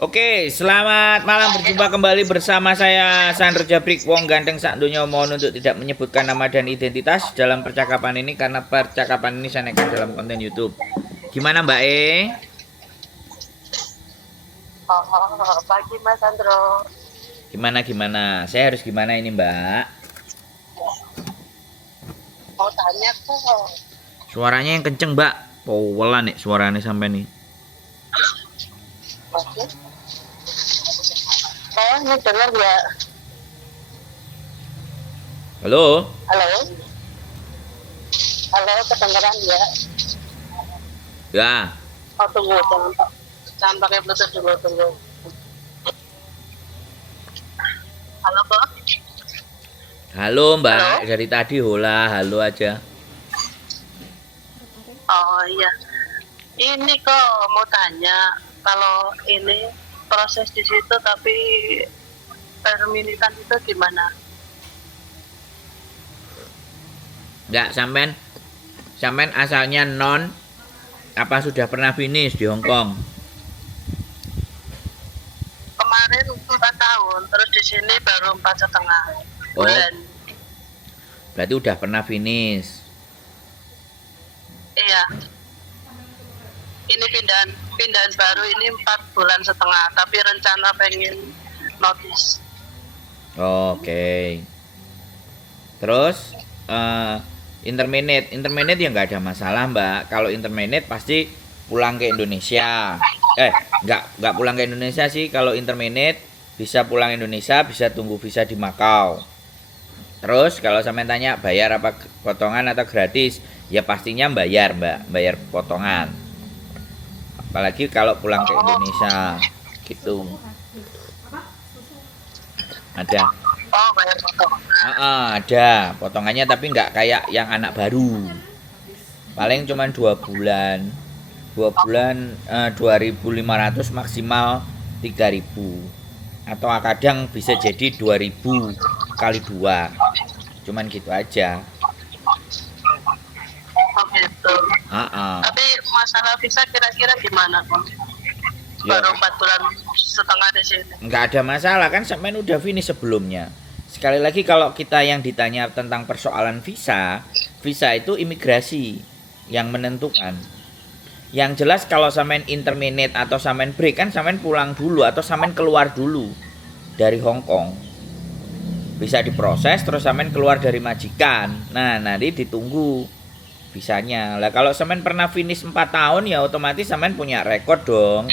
Oke, selamat malam, berjumpa kembali bersama saya Sandro Jabrik Wong Ganteng sak donya. Mohon untuk tidak menyebutkan nama dan identitas dalam percakapan ini karena percakapan ini saya naikkan dalam konten YouTube. Gimana Mbak E? Pagi Mas Sandro. Gimana? Saya harus gimana ini Mbak? Mau tanya kok. Suaranya yang kenceng Mbak. Powelan nih suaranya sampai nih. Oke. Oh, ini dengar nggak? Halo? Halo? Halo, kedengeran nggak? Ya. Oh, tunggu. Jangan pakai bluetooth dulu, tunggu. Halo, kok? Halo Mbak, Halo? dari tadi hola, halo aja. Oh, iya. Ini kok mau tanya, kalau ini proses di situ tapi per menitan itu gimana? Enggak, sampean asalnya non apa sudah pernah finish di Hong Kong? Kemarin 4 tahun, terus di sini baru 4,5 Oh, bulan. berarti udah pernah finish. Iya, ini pindahan baru ini 4,5 bulan, tapi rencana pengen notice. Oke. Terus interminate ya nggak ada masalah Mbak. Kalau interminate pasti pulang ke Indonesia. Nggak pulang ke Indonesia sih. Kalau interminate bisa pulang Indonesia, bisa tunggu visa di Makau. Terus kalau sampean tanya bayar apa potongan atau gratis, ya pastinya bayar Mbak, bayar potongan. Apalagi kalau pulang ke Indonesia gitu. Ada. Oh, bayar potong. Ada potongannya tapi nggak kayak yang anak baru. Paling cuma 2 bulan. 2 bulan 2.500 maksimal 3.000. Atau kadang bisa jadi 2.000 kali 2. Cuman gitu aja. Oh, gitu. Tapi masalah visa kira-kira gimana, Bang? Ya, Baru 4,5 bulan di sini. nggak ada masalah kan sampean udah finish sebelumnya. Sekali lagi kalau kita yang ditanya tentang persoalan visa, visa itu imigrasi yang menentukan. Yang jelas kalau sampean interminate atau sampean break kan sampean pulang dulu atau sampean keluar dulu dari Hong Kong. Bisa diproses terus sampean keluar dari majikan. Nah, nanti ditunggu visanya. Lah kalau sampean pernah finish 4 tahun ya otomatis sampean punya rekod dong.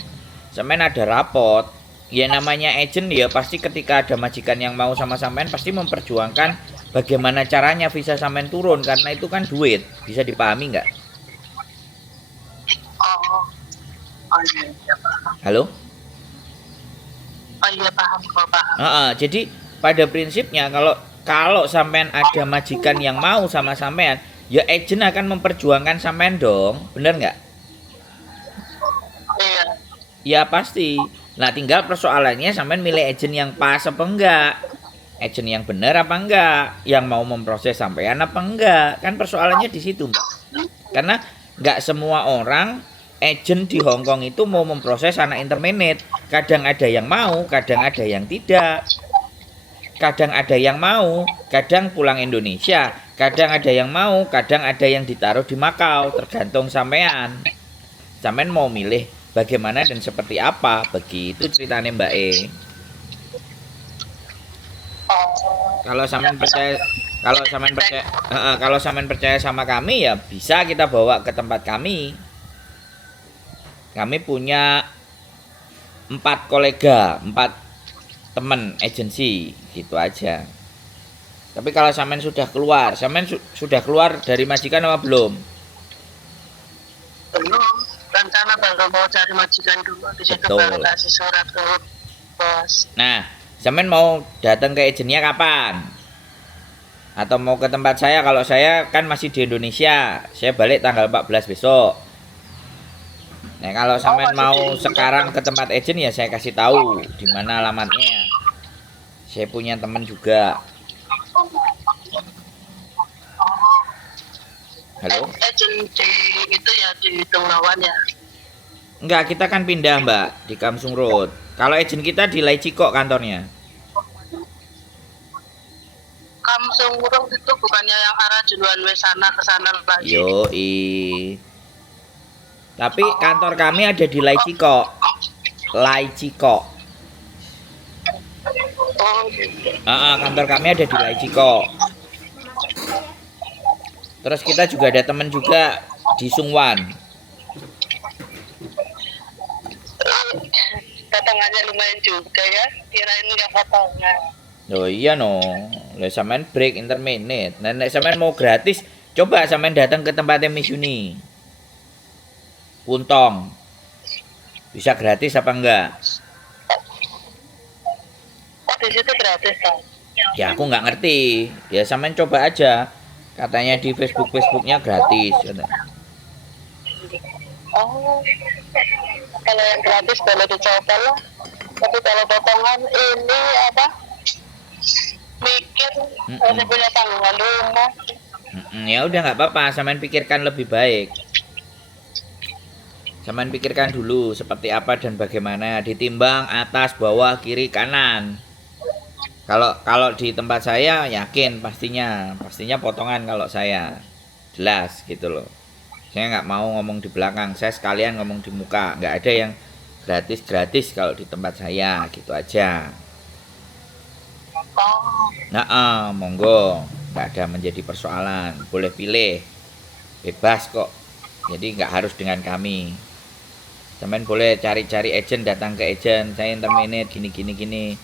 Sampean ada rapot. Ya namanya agent ya pasti ketika ada majikan yang mau sama sampean pasti memperjuangkan bagaimana caranya visa sampean turun karena itu kan duit. Bisa dipahami nggak? Oh iya, paham. Halo? Oh iya, paham. Jadi pada prinsipnya kalau sampean ada majikan yang mau sama sampean, ya agent akan memperjuangkan sampean dong, bener nggak? Iya. Ya pasti. Nah tinggal persoalannya sampean milih agent yang pas apa enggak, agent yang benar apa enggak, yang mau memproses sampean apa enggak, kan persoalannya di situ Mbak. Karena nggak semua orang agent di Hong Kong itu mau memproses anak interminate. Kadang ada yang mau, kadang ada yang tidak. Kadang ada yang mau, kadang pulang Indonesia. Kadang ada yang mau, kadang ada yang ditaruh di Makau. Tergantung sampean. Sampean mau milih bagaimana dan seperti apa. Begitu ceritanya Mbak E. Kalau sampean percaya kalau sampean percaya sama kami ya bisa kita bawa ke tempat kami. Kami punya 4 kolega, 4 teman agensi gitu aja. Tapi kalau sampean sudah keluar, sudah keluar dari majikan apa belum? Belum. Rencana baru mau cari majikan dulu. Di situ Betul. baru kasih surat ke bos. Nah, sampean mau datang ke agennya kapan? Atau mau ke tempat saya? Kalau saya kan masih di Indonesia, saya balik tanggal 14 besok. Nah, kalau sampean mau sekarang ke tempat agent ya saya kasih tahu di mana alamatnya. Saya punya teman juga. Halo? Agent di itu ya di Tunggawan ya. Enggak, kita kan pindah Mbak di Kamsung Road. Kalau agent kita di Laici kok kantornya. Kamsung Road itu bukannya yang arah Juruan Wesana ke sana lagi. Yoi. Tapi kantor kami ada di Laici kok. Laici kok. Oh gitu. Kantor kami ada di Laici kok. Terus kita juga ada teman juga di Sungwan. Potongannya lumayan juga ya, kirain nggak potongan. Oh iya no, lah sampean break interminute. Nah, nek sampean mau gratis, coba sampean datang ke tempatnya Miss Yuni. Puntong. Bisa gratis apa enggak? Oh di situ gratis kan? Ya aku nggak ngerti. Ya sampean coba aja. Katanya di Facebooknya gratis. Oh, kalau yang gratis boleh dicoba lah. Tapi kalau potongan ini apa? Mikir masih punya tanggungan rumah. Ya udah nggak apa-apa, sampean pikirkan lebih baik. Sampean pikirkan dulu seperti apa dan bagaimana, ditimbang atas, bawah, kiri, kanan. Kalau di tempat saya yakin pastinya potongan kalau saya. Jelas gitu loh. Saya nggak mau ngomong di belakang, saya sekalian ngomong di muka. Nggak ada yang gratis kalau di tempat saya, gitu aja. Oh, Monggo, nggak ada menjadi persoalan, boleh pilih, bebas kok. Jadi nggak harus dengan kami. Sampean boleh cari-cari agent, datang ke agent, saya interminate gini.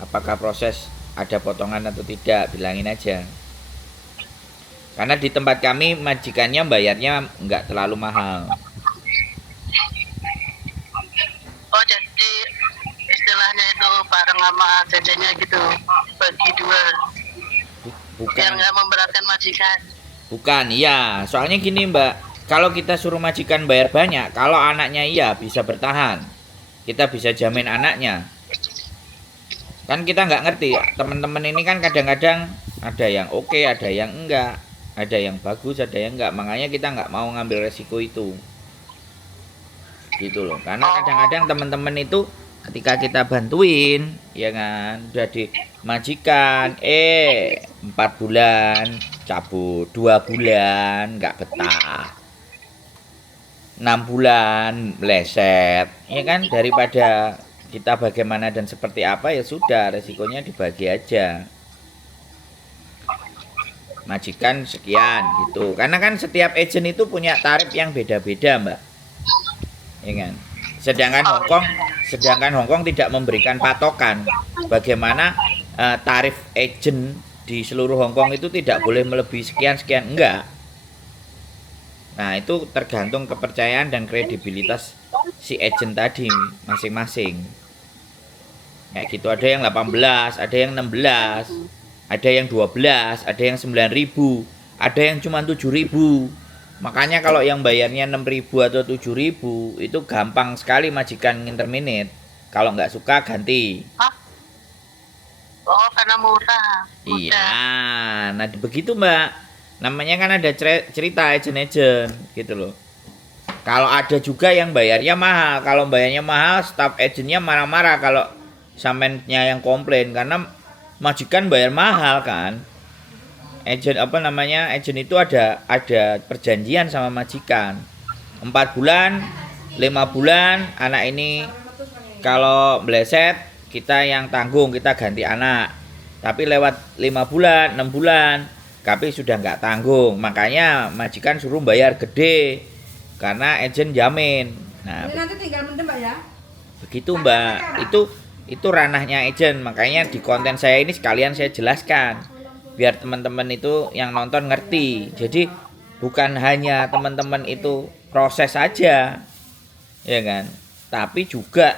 Apakah proses ada potongan atau tidak, bilangin aja. Karena di tempat kami majikannya bayarnya nggak terlalu mahal. oh jadi istilahnya itu bareng sama jajannya gitu, bagi dua, biar Bukan, nggak memberatkan majikan. bukan, iya. Soalnya gini Mbak, kalau kita suruh majikan bayar banyak, kalau anaknya iya bisa bertahan, kita bisa jamin anaknya. Kan kita nggak ngerti, teman-teman ini kan kadang-kadang ada yang oke, ada yang enggak, ada yang bagus, ada yang enggak. Makanya kita nggak mau ngambil resiko itu, gitu loh. Karena kadang-kadang teman-teman itu ketika kita bantuin, ya kan, udah dimajikan, 4 bulan cabut, 2 bulan nggak betah, 6 bulan meleset, ya kan, daripada kita bagaimana dan seperti apa, ya sudah, resikonya dibagi aja. Majikan sekian gitu. Karena kan setiap agent itu punya tarif yang beda-beda, Mbak. Ya kan? Sedangkan Hongkong tidak memberikan patokan bagaimana tarif agent di seluruh Hongkong itu tidak boleh melebihi sekian enggak. Nah, itu tergantung kepercayaan dan kredibilitas si agent tadi masing-masing. Kayak gitu, ada yang 18, ada yang 16, ada yang 12, ada yang 9.000, ada yang cuma 7.000. Makanya kalau yang bayarnya 6.000 atau 7.000 itu gampang sekali majikan interminate. Kalau nggak suka ganti. Hah? Oh karena murah. Iya, nah begitu Mbak. Namanya kan ada cerita agent-agent gitu loh. Kalau ada juga yang bayarnya mahal. Kalau bayarnya mahal, staff agentnya marah-marah kalau sampeannya yang komplain, karena majikan bayar mahal kan. Agent agent itu ada perjanjian sama majikan. 4 bulan, 5 bulan anak ini kalau meleset kita yang tanggung, kita ganti anak. Tapi lewat 5 bulan, 6 bulan kami sudah nggak tanggung. Makanya majikan suruh bayar gede karena agent jamin. Nah, ini nanti tinggal mendem Mbak ya. begitu Mbak. Itu ranahnya agent. Makanya di konten saya ini sekalian saya jelaskan biar teman-teman itu yang nonton ngerti. Jadi bukan hanya teman-teman itu proses saja, ya kan, tapi juga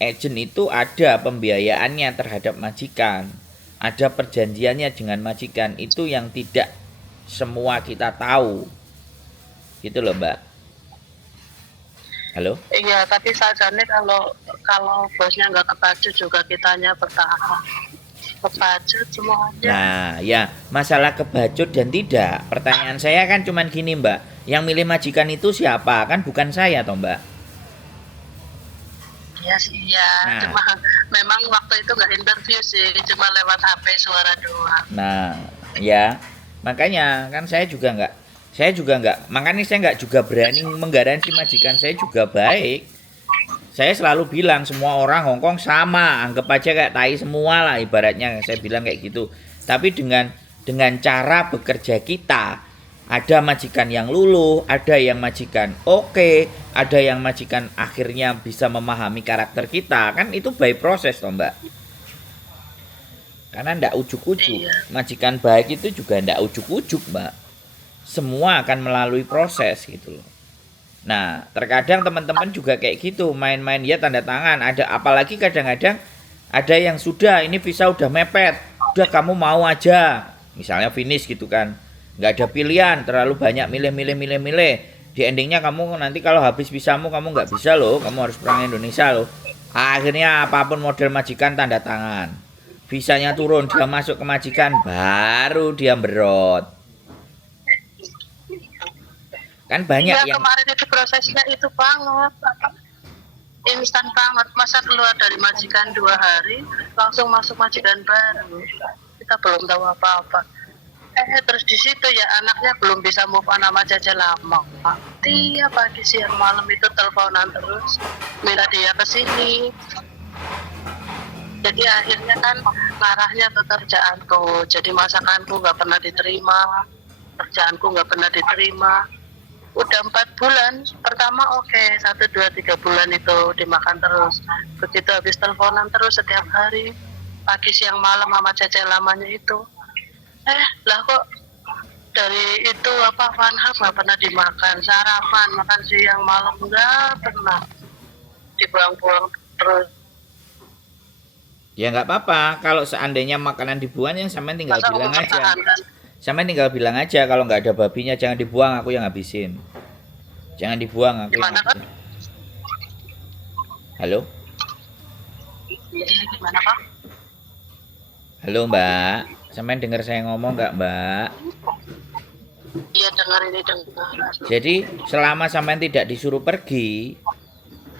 agent itu ada pembiayaannya terhadap majikan, ada perjanjiannya dengan majikan. Itu yang tidak semua kita tahu, gitu loh Mbak. Halo? Iya, tapi sajane kalau bosnya nggak kebacut juga kitanya bertahan. Kebacut semuanya. Nah, ya, masalah kebacut dan tidak. Pertanyaan saya kan cuman gini, Mbak. Yang milih majikan itu siapa? Kan bukan saya toh, Mbak. Iya sih iya, Nah, cuma memang waktu itu nggak interview sih, cuma lewat HP suara doang. nah, ya, makanya kan saya juga nggak, makanya saya nggak juga berani menggaransi majikan saya juga baik. Saya selalu bilang semua orang Hongkong sama, anggap aja kayak tai semua lah ibaratnya saya bilang kayak gitu. Tapi dengan cara bekerja kita, ada majikan yang luluh, ada yang majikan oke, ada yang majikan akhirnya bisa memahami karakter kita, kan itu by proses toh Mbak. Karena ndak ujuk-ujuk. Iya. Majikan baik itu juga ndak ujuk-ujuk Mbak. Semua akan melalui proses gitu loh. Nah, terkadang teman-teman juga kayak gitu, main-main ya tanda tangan. Ada apalagi kadang-kadang ada yang sudah ini visa udah mepet, udah kamu mau aja, misalnya finish gitu kan, nggak ada pilihan, terlalu banyak milih. Di endingnya kamu nanti kalau habis visamu kamu nggak bisa loh, kamu harus pulang Indonesia loh. Akhirnya apapun model majikan tanda tangan, visanya turun, dia masuk ke majikan, baru dia berot. Kan banyak Iya yang kemarin itu prosesnya itu banget, instan banget. Masa keluar dari majikan 2 hari langsung masuk majikan baru, kita belum tahu apa-apa. Terus di situ ya anaknya belum bisa move on sama Jaja lama. Tiap pagi siang malam itu teleponan terus, minta dia ke sini. Jadi akhirnya kan ngarahnya ke kerjaanku. Jadi masakanku nggak pernah diterima, kerjaanku nggak pernah diterima. Udah 4 bulan, pertama oke, 1, 2, 3 bulan itu dimakan terus. Begitu habis teleponan terus setiap hari, pagi siang malam sama Jaja lamanya itu. Lah kok dari itu apa Vanhab nggak pernah dimakan, sarapan, makan siang malam nggak pernah, dibuang-buang terus. ya nggak apa-apa, kalau seandainya makanan dibuang yang sampean tinggal Masa bilang aja. mempertahankan? Sampean tinggal bilang aja kalau nggak ada babinya jangan dibuang, aku yang habisin. Jangan dibuang, aku yang Gimana kan? habisin. Halo? Jadi gimana Pak? Halo Mbak, sampean dengar saya ngomong nggak Mbak? Iya dengar ini dengar. Jadi selama sampean tidak disuruh pergi,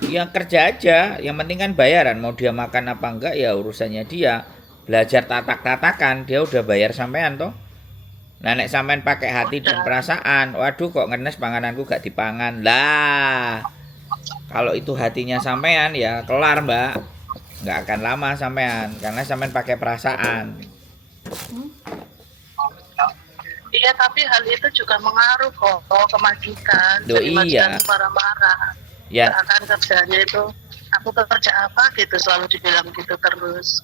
ya kerja aja. Yang penting kan bayaran, mau dia makan apa enggak ya urusannya dia. Belajar tatak-tatakan, dia udah bayar sampean toh. Nah, nek sampean pakai hati dan perasaan, waduh kok ngenes pangananku gak dipangan. Lah, kalau itu hatinya sampean ya kelar Mbak. Nggak akan lama sampean, karena sampean pakai perasaan. Iya tapi hal itu juga mengaruh kok ke majikan. Loh, Jadi iya. majikan marah-marah. Ya, Akan kerjanya itu aku kerja apa gitu selalu dibilang gitu terus.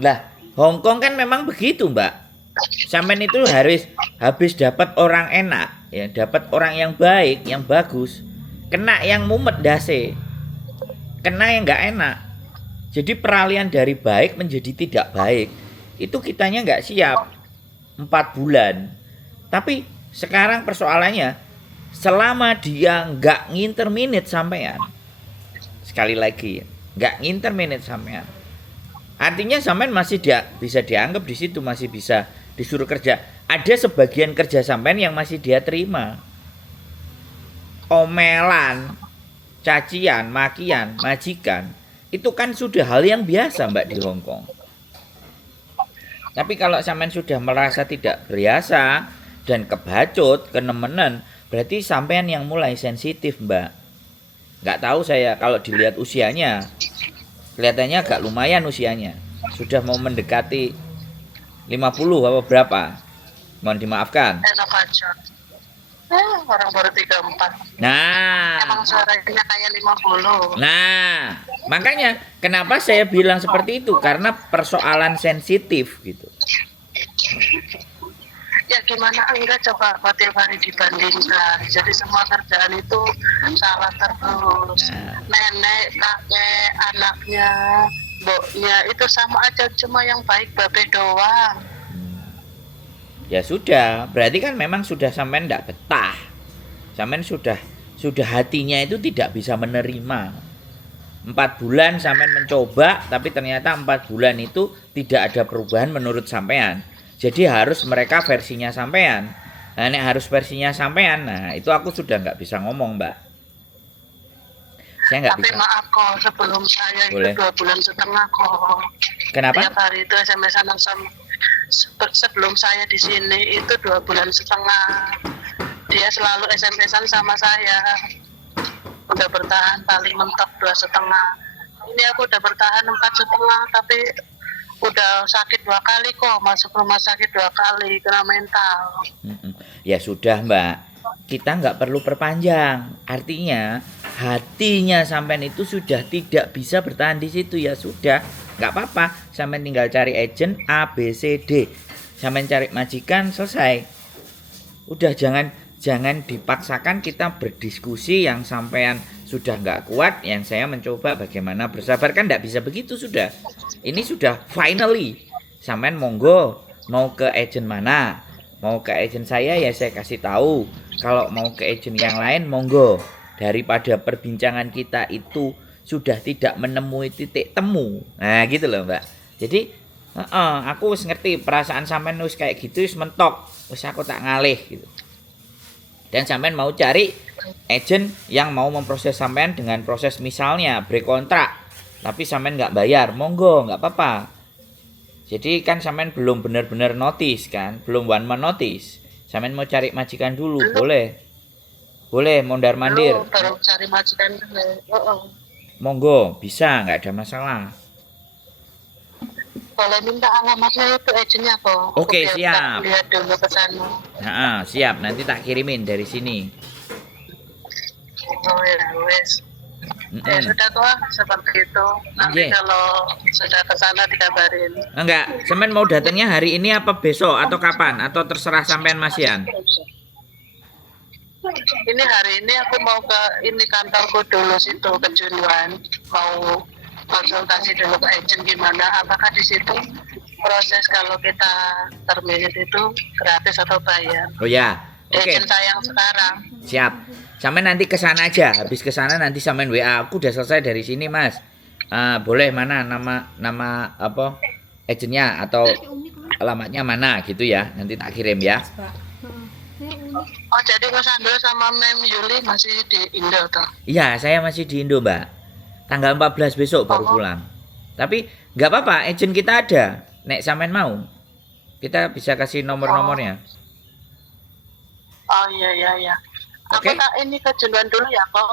Lah, Hongkong kan memang begitu Mbak. Sampean itu harus habis dapat orang enak, ya, dapat orang yang baik, yang bagus, kena yang mumet dase, kena yang nggak enak. Jadi peralihan dari baik menjadi tidak baik, itu kitanya nggak siap 4 bulan. Tapi sekarang persoalannya, selama dia nggak nginterminate sampean, sekali lagi, nggak nginterminate sampean, artinya sampean masih bisa dianggap di situ, masih bisa disuruh kerja. Ada sebagian kerja sampean yang masih dia terima. Omelan, cacian, makian, majikan, itu kan sudah hal yang biasa Mbak di Hongkong. Tapi kalau sampean sudah merasa tidak biasa dan kebacut, kenemenan, berarti sampean yang mulai sensitif Mbak. Nggak tahu saya kalau dilihat usianya, kelihatannya agak lumayan usianya. Sudah mau mendekati 50 apa berapa? Mohon dimaafkan. Enak aja. Orang baru 34. Nah, Emang suaranya kayak 50. nah, makanya kenapa saya bilang seperti itu? Karena persoalan sensitif gitu. Ya gimana enggak coba apa tiap hari dibandingkan. Jadi semua kerjaan itu salah terus. Nah. Nenek, kakek, anaknya, mboknya itu sama aja, cuma yang baik babe doang. Ya sudah, berarti kan memang sudah sampean tidak betah. Sampean sudah hatinya itu tidak bisa menerima. 4 bulan sampean mencoba, tapi ternyata 4 bulan itu tidak ada perubahan menurut sampean. Jadi harus mereka versinya sampean. Nah, ini harus versinya sampean. Nah, itu aku sudah nggak bisa ngomong, Mbak. Saya nggak Tapi bisa. maaf kok, sebelum saya Boleh. itu 2,5 bulan kok. Kenapa? Tiap hari itu SMS-an sama sebelum saya di sini itu 2,5 bulan. Dia selalu SMS-an sama saya. Udah bertahan paling mentok 2,5. Ini aku udah bertahan 4,5, tapi udah sakit 2 kali kok, masuk rumah sakit 2 kali kena mental. Ya sudah Mbak, kita nggak perlu perpanjang. Artinya hatinya sampean itu sudah tidak bisa bertahan di situ, ya sudah, nggak apa-apa. Sampean tinggal cari agent A, B, C, D. Sampean cari majikan, selesai. Udah jangan dipaksakan kita berdiskusi yang sampean sudah nggak kuat, yang saya mencoba bagaimana bersabar, kan nggak bisa begitu sudah. Ini sudah finally. Sampean monggo mau ke agent mana? Mau ke agent saya ya saya kasih tahu. Kalau mau ke agent yang lain monggo. Daripada perbincangan kita itu sudah tidak menemui titik temu. Nah gitu loh Mbak. Jadi aku wis ngerti perasaan sampean wis kayak gitu wis mentok. Wis aku tak ngalih gitu. Dan sampean mau cari agent yang mau memproses sampean dengan proses misalnya break kontrak. Tapi sampean nggak bayar, monggo nggak apa-apa. Jadi kan sampean belum benar-benar notice kan, belum one man notice. Sampean mau cari majikan dulu, boleh. Boleh mondar mandir. Baru cari majikan dulu. Monggo, bisa, nggak ada masalah. Boleh minta alamatnya itu agennya kok. Oke, Biar siap. tak lihat dulu ke sana. Nah, siap, nanti tak kirimin dari sini. Oh ya, wes. Ya sudah kok, seperti itu. Nanti Iya. kalau sudah ke sana dikabarin. Enggak, sampean mau datangnya hari ini apa besok atau kapan? Atau terserah sampean masian? Ini hari ini aku mau ke ini kantorku dulu situ ke Junuan, mau konsultasi dulu ke agent gimana, apakah di situ proses kalau kita terminate itu gratis atau bayar. Oh ya, oke. Agent saya yang sekarang. Siap. Sampean nanti ke sana aja. Habis ke sana nanti sampean WA. Aku udah selesai dari sini, Mas. Boleh mana nama apa agentnya atau alamatnya mana gitu ya. Nanti tak kirim ya. Oh jadi Mas Andro sama Mem Yuli masih di Indo toh? Iya, saya masih di Indo, Mbak. Tanggal 14 besok baru pulang. Tapi nggak apa-apa, agent kita ada. Nek sampean mau, kita bisa kasih nomor-nomornya. Oh iya. Aku Oke. tak ini ke Junuan dulu ya kok.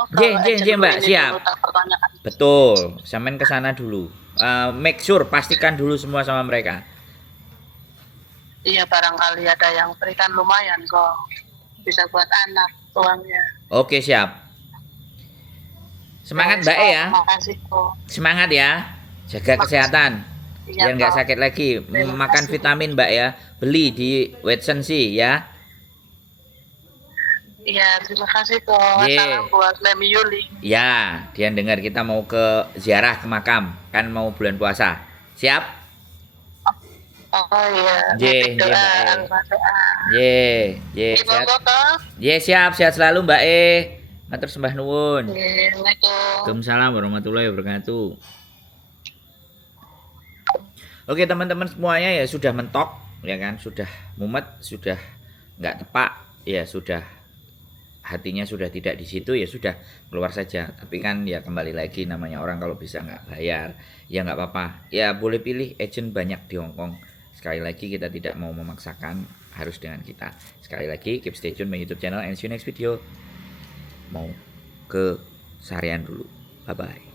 Jen, Mbak, siap. Tak pertanyakan. Betul, sampean ke sana dulu. Make sure pastikan dulu semua sama mereka. Iya barangkali ada yang berikan lumayan kok. Bisa buat anak uangnya. Oke, siap. Semangat Mbak E ya. Makasih kok. Semangat ya. Jaga kesehatan. Iya, Biar nggak Kok. sakit lagi. Terima Makan kasih. vitamin Mbak ya. Beli di Wetsensi ya. Iya, terima kasih kok. Ye. Salam buat Memi Yuli. Ya, dia dengar kita mau ke ziarah ke makam. Kan mau bulan puasa. Siap? Oh iya. Ye, Nitip doa, Mbak E. Al-Fatihah. Ye, Ibu sehat. toh? Ye, siap, sehat selalu Mbak E. Matur sembah nuwun. Assalamualaikum. Waalaikumsalam warahmatullahi wabarakatuh. Oke teman-teman semuanya ya sudah mentok ya kan, sudah mumet, sudah nggak tepak, ya sudah hatinya sudah tidak di situ, ya sudah keluar saja. Tapi kan ya kembali lagi namanya orang kalau bisa nggak bayar ya nggak apa-apa, ya boleh pilih agent banyak di Hongkong. Sekali lagi kita tidak mau memaksakan harus dengan kita. Sekali lagi keep stay tune my YouTube channel and see you next video. Mau ke Sarian dulu, bye bye.